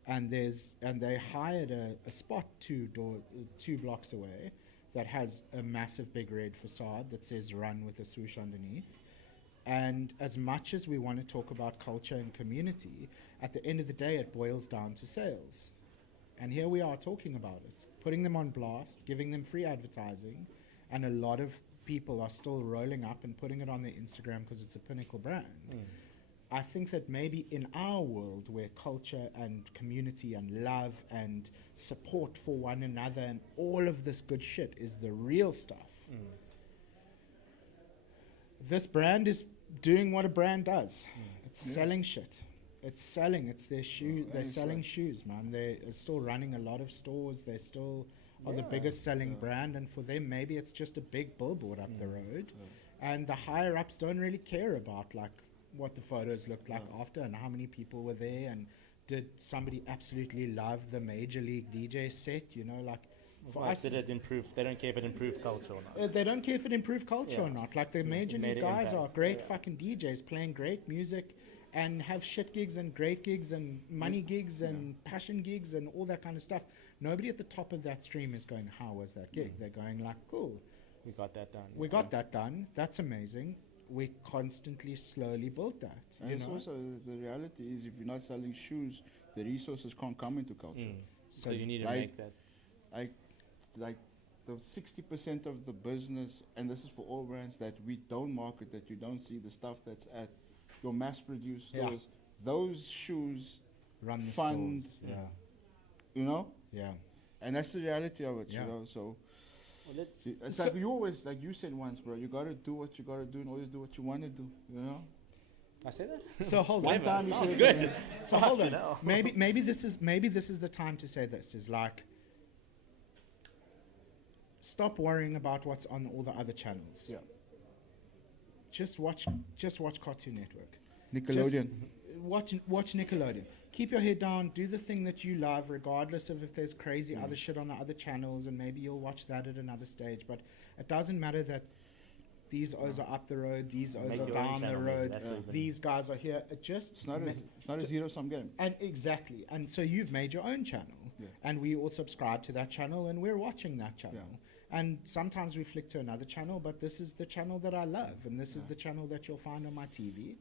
and they hired a spot two blocks away that has a massive big red facade that says "Run" with a swoosh underneath. And as much as we want to talk about culture and community, at the end of the day, it boils down to sales. And here we are talking about it, putting them on blast, giving them free advertising, and a lot of people are still rolling up and putting it on their Instagram because it's a pinnacle brand. I think that maybe in our world, where culture and community and love and support for one another and all of this good shit is the real stuff, this brand is doing what a brand does. It's selling shit. It's selling. It's their shoe. They're selling shoes, man. They're still running a lot of stores. They still are the biggest selling brand. And for them, maybe it's just a big billboard up the road. And the higher ups don't really care about, like, what the photos looked like after and how many people were there, and did somebody absolutely love the Major League DJ set, you know, like. For us, did it improve? They don't care if it improved culture or not. They don't care if it improved culture or not. Like, the Major League guys are great fucking DJs playing great music and have shit gigs and great gigs and money gigs and passion gigs and all that kind of stuff. Nobody at the top of that stream is going, how was that gig? They're going like, cool. We got that done. We got that done. That's amazing. We constantly, slowly built that. And it's also, the reality is, if you're not selling shoes, the resources can't come into culture. So you need to make that. Like the 60% of the business, and this is for all brands, that we don't market, that you don't see, the stuff that's at your mass-produced stores, those shoes run the fund, stores. you know? Yeah. And that's the reality of it, you know? So, it's like you always, like you said once, bro, you gotta do what you gotta do in order to do what you wanna do, you know? I say that? So hold One time you Sounds said good. So hold on. Hell. Maybe this is the time to say this, is like, stop worrying about what's on all the other channels. Yeah. Just watch Cartoon Network. Nickelodeon. Watch Nickelodeon. Keep your head down. Do the thing that you love, regardless of if there's crazy other shit on the other channels, and maybe you'll watch that at another stage. But it doesn't matter that these O's are up the road, these O's are down the road, these guys are here. It's not a zero-sum game. And exactly. And so you've made your own channel, and we all subscribe to that channel, and we're watching that channel. And sometimes we flick to another channel, but this is the channel that I love, and this is the channel that you'll find on my TV.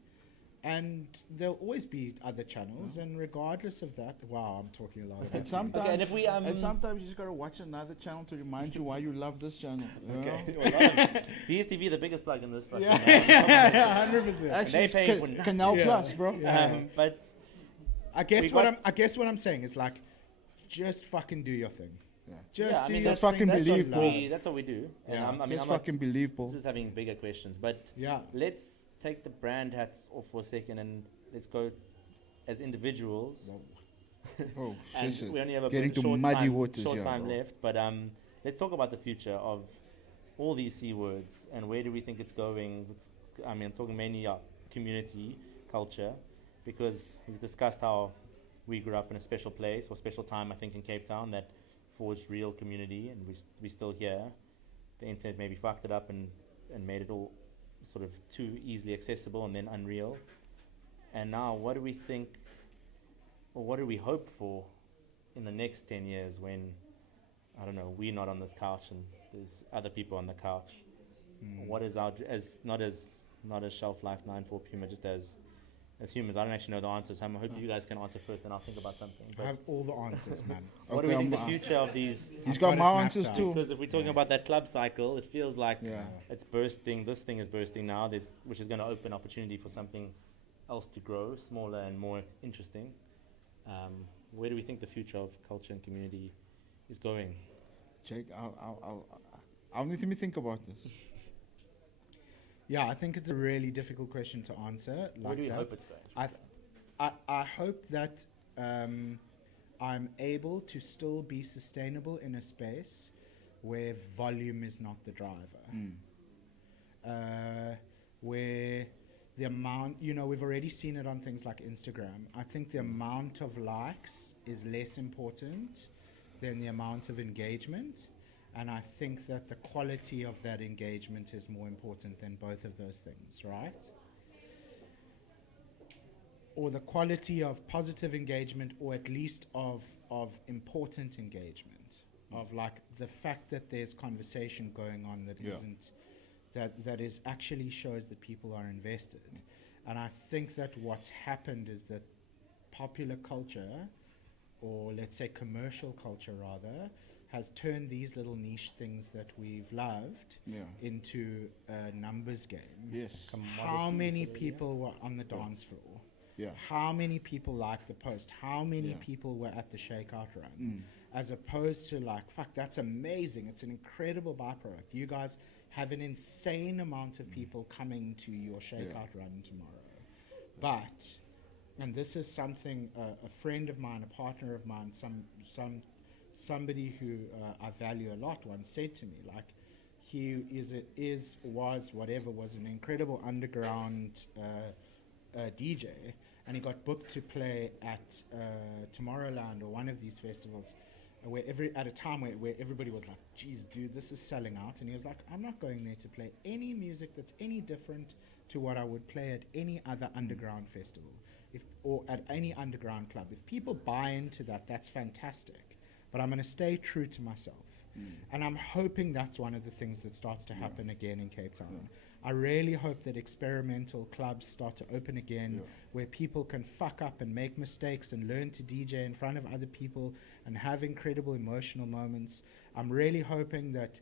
And there'll always be other channels, and regardless of that, wow, I'm talking a lot about And sometimes, and if we, and sometimes you just gotta watch another channel to remind you why you love this channel. You Okay. BSTV, the biggest plug in this fucking 100%. know? Actually, They pay for it's Canal Plus, bro. but I guess what I'm saying is, like, just fucking do your thing. Just do your just thing. fucking That's believe, all bro. love. that's what we do. And Yeah. I mean, Just fucking believe, Paul. This is having bigger questions, but let's take the brand hats off for a second and let's go as individuals. Oh, And shit. we only have a Getting to short muddy time, waters short here, time bro. left, but let's talk about the future of all these C words and where do we think it's going. I mean, I'm talking mainly community, culture, because we've discussed how we grew up in a special place or special time, I think, in Cape Town that forged real community, and we still here. The internet maybe fucked it up and and made it all sort of too easily accessible and then unreal. And now, what do we think, or what do we hope for in the next 10 years when, I don't know, we're not on this couch and there's other people on the couch? What is our, not as Shelf Life 9 for Puma, just as humans? I don't actually know the answers. I'm hoping you guys can answer first, and I'll think about something. I have all the answers, man. What do we think the future of these? He's got my answers too. Because if we're talking about that club cycle, it feels like Yeah. it's bursting. This thing is bursting now, which is going to open opportunity for something else to grow, smaller and more interesting. Where do we think the future of culture and community is going? Jake, I'll need to think about this. Yeah, I think it's a really difficult question to answer. Where do you hope it's going? I hope that I'm able to still be sustainable in a space where volume is not the driver. Where the amount, we've already seen it on things like Instagram. I think the amount of likes is less important than the amount of engagement. And I think that the quality of that engagement is more important than both of those things, right? Or the quality of positive engagement, or at least of important engagement, of like the fact that there's conversation going on that isn't, that is actually shows that people are invested. And I think that what's happened is that popular culture, or let's say commercial culture rather, has turned these little niche things that we've loved into a numbers game. Yes. How many people were on the dance floor? Yeah. How many people liked the post? How many people were at the shakeout run? As opposed to like, fuck, that's amazing. It's an incredible byproduct. You guys have an insane amount of people coming to your shakeout run tomorrow. But, and this is something a friend of mine, a partner of mine, somebody who I value a lot once said to me, like, he was an incredible underground DJ, and he got booked to play at Tomorrowland or one of these festivals, at a time where everybody was like, geez, dude, this is selling out. And he was like, I'm not going there to play any music that's any different to what I would play at any other underground festival, or at any underground club. If people buy into that, that's fantastic. But I'm going to stay true to myself. And I'm hoping that's one of the things that starts to happen again in Cape Town. I really hope that experimental clubs start to open again, where people can fuck up and make mistakes and learn to DJ in front of other people and have incredible emotional moments. I'm really hoping that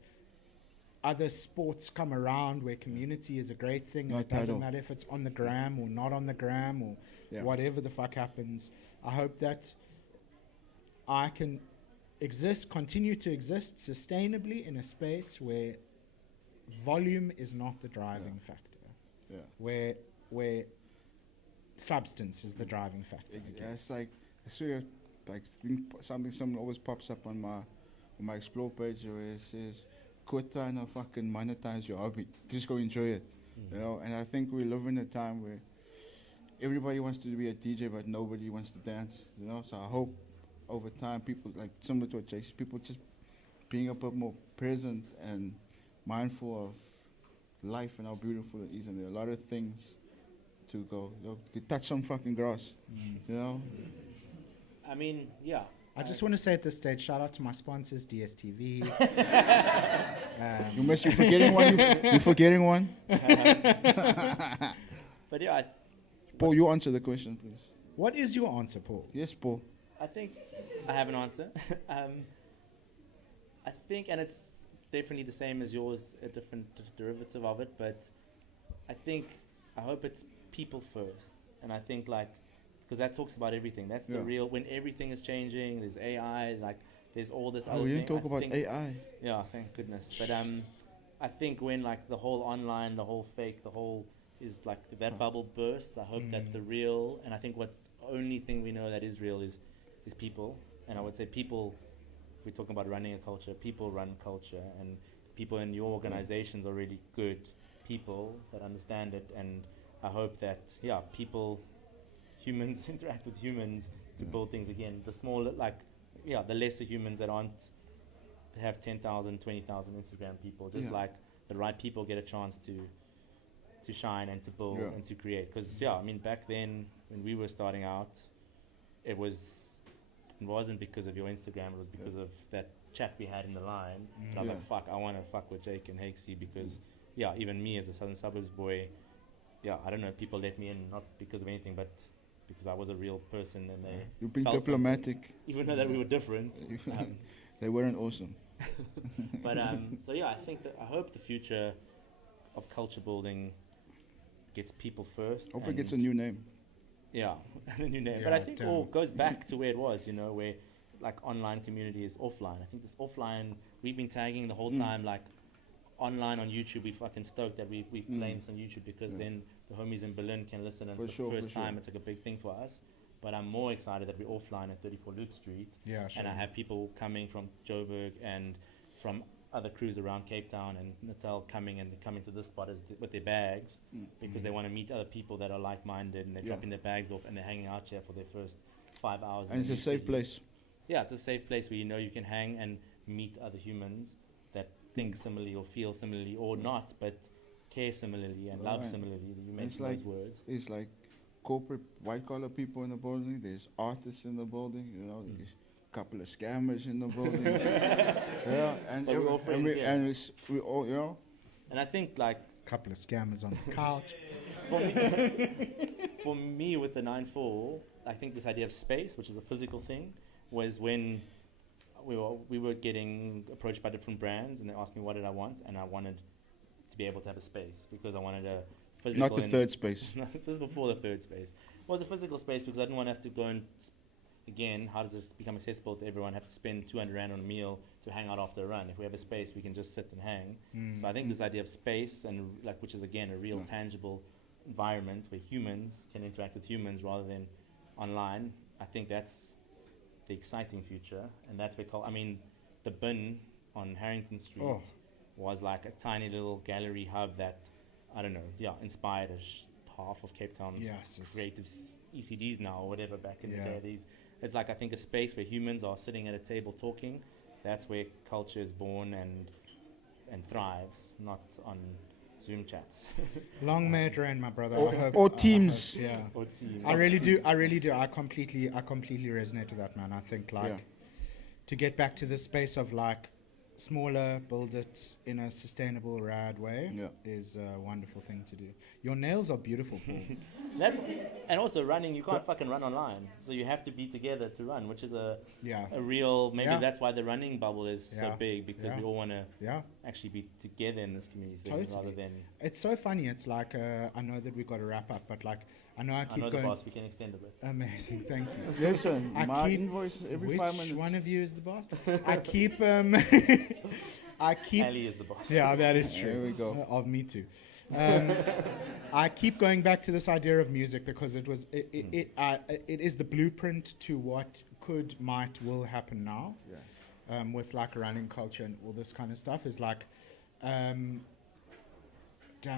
other sports come around where community is a great thing, and it doesn't matter if it's on the gram or not on the gram or whatever the fuck happens. I hope that I can continue to exist sustainably in a space where volume is not the driving factor, where substance is the driving factor. It's like, I see something always pops up on my explore page where it says, quit trying to fucking monetize your hobby, just go enjoy it, and I think we live in a time where everybody wants to be a DJ but nobody wants to dance, so I hope over time people, like similar to what Jay said, people just being a bit more present and mindful of life and how beautiful it is, and there are a lot of things to go, you touch some fucking grass, I mean, I just want to say at this stage, shout out to my sponsors, DSTV. You're forgetting one. You're forgetting one. But yeah, Paul, you answer the question, please. What is your answer, Paul? Yes, Paul. I think I have an answer. I think, and it's definitely the same as yours, a different derivative of it, but I hope it's people first. And I think, like, because that talks about everything. That's the real, when everything is changing, there's AI, like, there's all this other thing. Oh, you didn't talk about AI. Yeah, thank goodness. But I think when, like, the whole online, the whole fake, the whole is, like, that bubble bursts, I hope that the real, and I think what's the only thing we know that is real is people. And I would say people, we're talking about running a culture, people run culture, and people in your organizations are really good people that understand it. And I hope that, humans interact with humans to build things again. The smaller, the lesser humans that have 10,000, 20,000 Instagram people, just like the right people get a chance to shine and to build and to create. Because I mean, back then when we were starting out, it wasn't because of your Instagram. It was because of that chat we had in the line. And I was like, fuck, I want to fuck with Jake and Hake, because even me as a Southern Suburbs boy, I don't know, people let me in not because of anything, but because I was a real person, and they You've been felt diplomatic. even though that we were different. They weren't awesome. But I think I hope the future of culture building gets people first. Hope it gets a new name. Yeah, a new name. Yeah, But I think all goes back to where it was, where like online community is offline. I think this offline, we've been tagging the whole time, like online on YouTube. We fucking stoked that we playing this on YouTube, because then the homies in Berlin can listen, and it's the first time. It's like a big thing for us. But I'm more excited that we're offline at 34 Lute Street. Yeah, sure. And I have people coming from Joburg and from other crews around Cape Town and Natal coming to this spot with their bags, because they want to meet other people that are like-minded, and they're dropping their bags off and they're hanging out here for their first 5 hours. And it's a safe place. Yeah, it's a safe place where you can hang and meet other humans that think similarly or feel similarly or not, but care similarly and love similarly. You mentioned those words. It's like corporate white-collar people in the building. There's artists in the building. There's a couple of scammers in the building. And But we're all friends, we all, And I think like Couple of scammers on the couch. for me with the 9-4, I think this idea of space, which is a physical thing, was when we were getting approached by different brands, and they asked me what did I want, and I wanted to be able to have a space, because I wanted a physical. Not the third space. This was before the third space. It was a physical space because I didn't want to have to go and, again, how does this become accessible to everyone? Have to spend 200 Rand on a meal to hang out after a run. If we have a space, we can just sit and hang. So I think this idea of space, and which is again a real tangible environment where humans can interact with humans rather than online. I think that's the exciting future, and that's where the bin on Harrington Street was like a tiny little gallery hub that inspired half of Cape Town's creative ECDs now, or whatever, back in the day. It's like, I think, a space where humans are sitting at a table talking. That's where culture is born and thrives, not on Zoom chats. Long may it rain, my brother. Or Teams. Or Teams. I really do. I completely resonate with that, man. I think to get back to the space of like smaller, build it in a sustainable, rad way is a wonderful thing to do. Your nails are beautiful, Paul. And also running, you can't fucking run online, so you have to be together to run, which is a real, that's why the running bubble is so big, because we all want to actually be together in this community thing, rather than. It's so funny. It's like I know that we've got to wrap up, but like I know going. the boss. We can extend a bit. Amazing, thank you. Listen, my invoice every 5 minutes. Which one of you is the boss? I keep Ali is the boss. Yeah, that is true. There we go. Of me too. I keep going back to this idea of music because it is the blueprint to what could, might, will happen now. With like running culture and all this kind of stuff is like, damn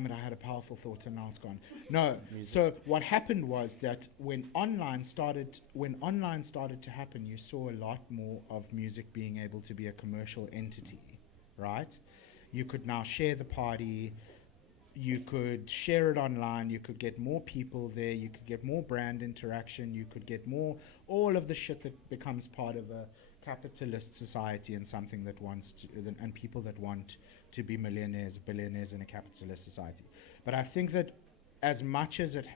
it, I had a powerful thought and now it's gone. No, so what happened was that when online started to happen, you saw a lot more of music being able to be a commercial entity, right? You could now share the party, you could share it online, you could get more people there, you could get more brand interaction, you could get more, all of the shit that becomes part of a capitalist society and something that wants to, and people that want to be millionaires, billionaires in a capitalist society. But I think that as much as it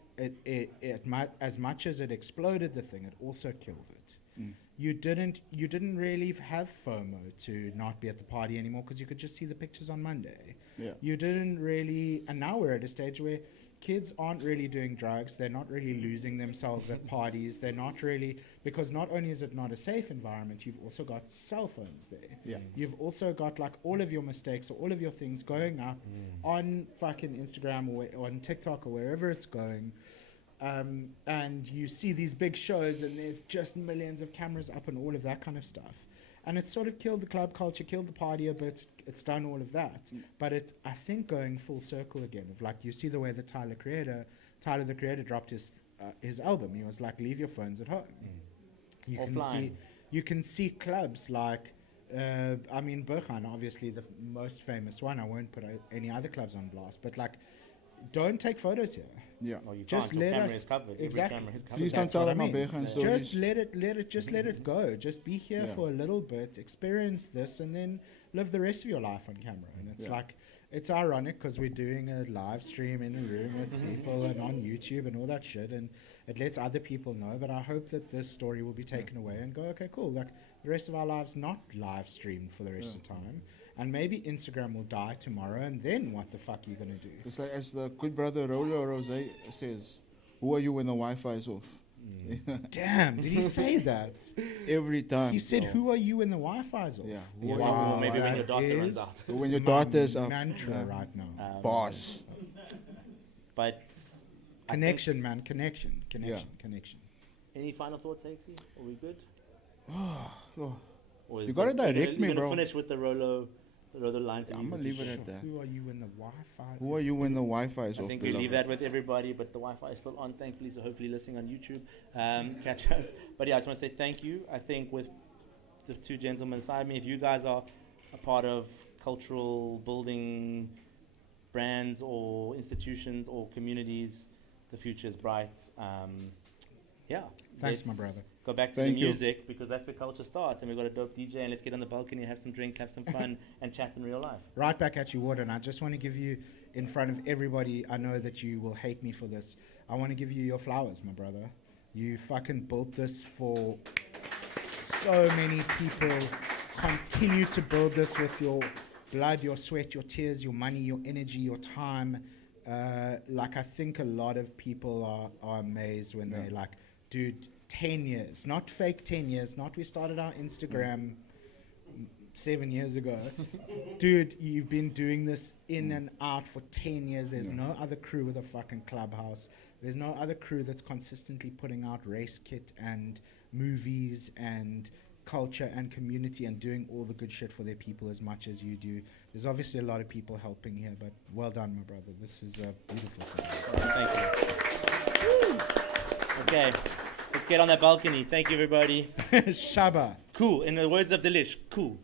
exploded the thing, it also killed it. You didn't really have FOMO to not be at the party anymore because you could just see the pictures on Monday. You didn't really, and now we're at a stage where kids aren't really doing drugs, they're not really losing themselves at parties, they're not really, because not only is it not a safe environment, you've also got cell phones there. You've also got like all of your mistakes or all of your things going up on fucking Instagram or on TikTok or wherever it's going. And you see these big shows and there's just millions of cameras up and all of that kind of stuff. And it's sort of killed the club culture, killed the party a bit. It's done all of that. But I think going full circle again, of like you see the way that Tyler the Creator dropped his album. He was like, leave your phones at home. You can see clubs like I mean, Burkhan, obviously the most famous one. I won't put any other clubs on blast, but like, don't take photos here. Yeah. Well, you Just can't. Your let camera us- is covered. exactly. Every camera is covered. Please don't that's tell what them I my mean. Behan Yeah. stories. Just let it go. Just be here Yeah. for a little bit, experience this, and then live the rest of your life on camera. And it's Yeah. like, it's ironic because we're doing a live stream in a room with people and on YouTube and all that shit, and it lets other people know. But I hope that this story will be taken away and go, okay, cool. Like the rest of our lives not live streamed for the rest of the time, and maybe Instagram will die tomorrow, and then what the fuck are you gonna do? Just like as the good brother Rolo Rose says, who are you when the Wi-Fi is off? Damn, did he say that? Every time. He said, bro. "Who are you when the Wi-Fi's off?" Yeah. Yeah, Wow, or maybe when your that daughter runs is out. When your my daughter's up. mantra Yeah. right now. Boss. But I think- Connection, man. Connection. Any final thoughts, Hakesy? Are we good? Oh, Or is You gotta the- direct you're me, gonna bro. finish with the Rolo line. for I'm you gonna with leave the it sh- at that. Who are you when the Wi-Fi? Who are you when the Wi-Fi is I off? think we leave beloved? that with everybody, but the Wi-Fi is still on, thankfully, so hopefully listening on YouTube, catch us. But yeah, I just want to say thank you. I think with the two gentlemen beside me, if you guys are a part of cultural building brands or institutions or communities, the future is bright. Yeah. Thanks, my let's brother. Go back to Thank the you. music because that's where culture starts, and we've got a dope DJ, and let's get on the balcony, have some drinks, have some fun, and chat in real life. Right back at you, Warden. I just want to give you, in front of everybody, I know that you will hate me for this. I want to give you your flowers, my brother. You fucking built this for so many people. Continue to build this with your blood, your sweat, your tears, your money, your energy, your time. Like, I think a lot of people are amazed when they're like, dude, 10 years, not fake 10 years, not we started our Instagram 7 years ago. Dude, you've been doing this in and out for 10 years. There's no other crew with a fucking clubhouse. There's no other crew that's consistently putting out race kit and movies and culture and community and doing all the good shit for their people as much as you do. There's obviously a lot of people helping here, but well done, my brother. This is a beautiful thing. Thank you. Okay, let's get on that balcony. Thank you, everybody. Shaba. Cool. In the words of Delish, cool.